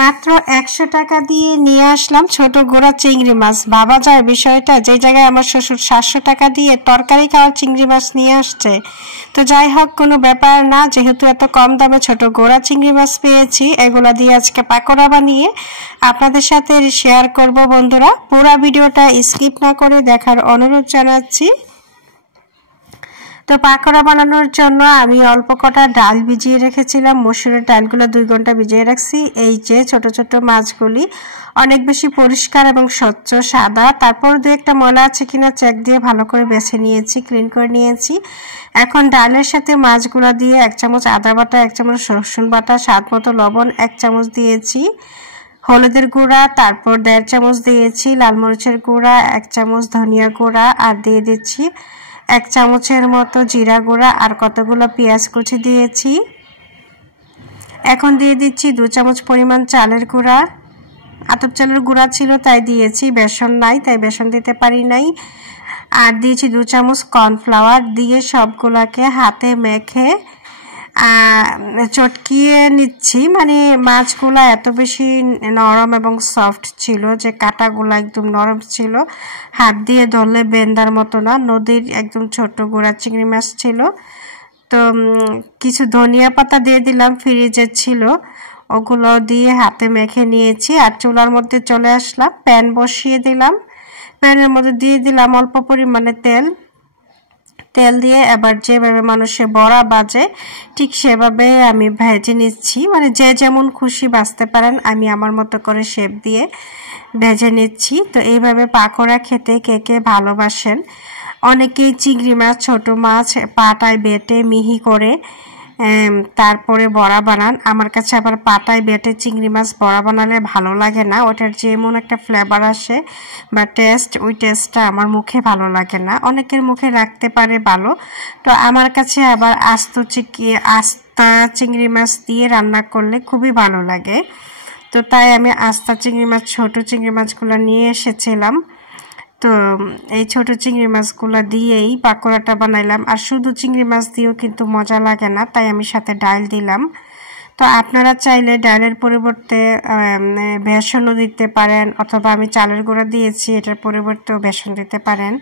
মাত্র 100 টাকা দিয়ে নিয়ে আসলাম ছোট গোড়া চিংড়ি মাছ। ভাবা যায় বিষয়টা, যে জায়গায় আমার শ্বশুর 700 টাকা দিয়ে তরকারি খাওয়া চিংড়ি মাছ নিয়ে আসছে। তো যাই হোক, কোনো ব্যাপার না, যেহেতু এত কম দামে ছোট গোড়া চিংড়ি মাছ পেয়েছি, এগুলা দিয়ে আজকে পাকোড়া বানিয়ে আপনাদের সাথে শেয়ার করব। বন্ধুরা, পুরো ভিডিওটা স্কিপ না করে দেখার অনুরোধ জানাচ্ছি। তো পাকোড়া বানানোর জন্য আমি অল্প কটা ডাল ভিজিয়ে রেখেছিলাম। মসুরের ডালগুলো 2 ঘন্টা ভিজিয়ে রাখছি। এই যে ছোট ছোট মাছগুলি অনেক বেশি পরিষ্কার এবং স্বচ্ছ সাদা, তারপর 2-1টা ময়লা আছে কিনা চেক দিয়ে ভালো করে বেছে নিয়েছি, ক্লিন করে নিয়েছি। এখন ডালের সাথে মাছগুলো দিয়ে 1 চামচ আদা বাটা, 1 চামচ রসুন বাটা, স্বাদ মতো লবণ 1 চামচ দিয়েছি, হলুদের গুঁড়া, তারপর 1.5 চামচ দিয়েছি লাল মরিচের গুঁড়া, 1 চামচ ধনিয়া গুঁড়া, আর দিয়ে দিচ্ছি 1 চামচের মতো জিরা গুঁড়া, আর কতগুলো পেঁয়াজ কুচি দিয়েছি। এখন দিয়ে দিচ্ছি 2 চামচ পরিমাণ চালের গুঁড়া। আতপ চালের গুঁড়া ছিল তাই দিয়েছি, বেসন নাই তাই বেসন দিতে পারি নাই। আর দিয়েছি 2 চামচ কর্নফ্লাওয়ার। দিয়ে সবগুলাকে হাতে মেখে চটকিয়ে নিচ্ছি। মানে মাছগুলা এত বেশি নরম এবং সফট ছিল যে কাঁটাগুলো একদম নরম ছিল, হাত দিয়ে ধরলে বেন্দার মতো না। নদীর একদম ছোট গোড়া চিংড়ি মাছ ছিল। তো কিছু ধনিয়া পাতা দিয়ে দিলাম, ফ্রিজে ছিল, ওগুলো দিয়ে হাতে মেখে নিয়েছি। আর চুলার মধ্যে চলে আসলাম, প্যান বসিয়ে দিলাম। প্যানের মধ্যে দিয়ে দিলাম অল্প পরিমাণে তেল দিয়ে এবার যেভাবে মানুষে বড়া বাজে ঠিক সেভাবে আমি ভেজে নিচ্ছি। মানে যে যেমন খুশি ভাজতে পারেন, আমি আমার মতো করে শেপ দিয়ে ভেজে নিচ্ছি। তো এইভাবে পাকোড়া খেতে কে কে ভালোবাসেন? অনেকেই চিংড়ি মাছ, ছোট মাছ পাটায় বেটে মিহি করে তারপরে বড়া বানান। আমার কাছে আবার পাটায় বেটে চিংড়ি মাছ বড়া বানালে ভালো লাগে না। ওটার যেমন একটা ফ্লেভার আসে বা টেস্ট, ওই টেস্টটা আমার মুখে ভালো লাগে না। অনেকের মুখে রাখতে পারে ভালো, তো আমার কাছে আবার আস্তা চিংড়ি মাছ দিয়ে রান্না করলে খুবই ভালো লাগে। তো তাই আমি আস্তা চিংড়ি মাছ, ছোট চিংড়ি মাছগুলো নিয়ে এসেছিলাম। তো এই ছোট চিংড়ি মাছগুলো দিয়েই পাকোড়াটা বানাইলাম। আর শুধু চিংড়ি মাছ দিয়েও কিন্তু মজা লাগে না, তাই আমি সাথে ডাল দিলাম। তো আপনারা চাইলে ডালের পরিবর্তে বেসনও দিতে পারেন, অথবা আমি চালের গুঁড়া দিয়েছি, এটার পরিবর্তেও বেসন দিতে পারেন।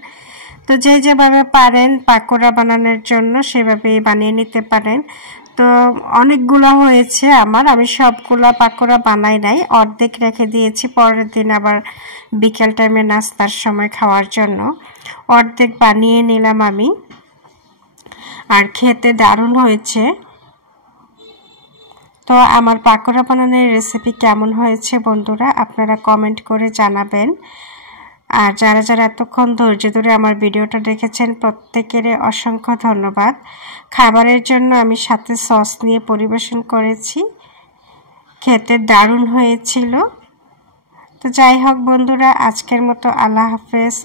তো যে যেভাবে পারেন পাকোড়া বানানোর জন্য সেভাবেই বানিয়ে নিতে পারেন। তো অনেকগুলো হয়েছে আমার, আমি সবগুলা পাকোড়া বানাই নাই, অর্ধেক রেখে দিয়েছি পরের দিন আবার বিকেল টাইমে নাস্তার সময় খাওয়ার জন্য। অর্ধেক বানিয়ে নিলাম আমি, আর খেতে দারুণ হয়েছে। তো আমার পাকোড়া বানানোর রেসিপি কেমন হয়েছে বন্ধুরা, আপনারা কমেন্ট করে জানাবেন। আর যারা যারা এতক্ষণ ধৈর্য ধরে আমার ভিডিওটা দেখেছেন, প্রত্যেকের অসংখ্য ধন্যবাদ। খাবারের জন্য আমি সাথে সস নিয়ে পরিবেশন করেছি, খেতে দারুণ হয়েছিল। তো যাই হোক বন্ধুরা, আজকের মতো আল্লাহ হাফেজ।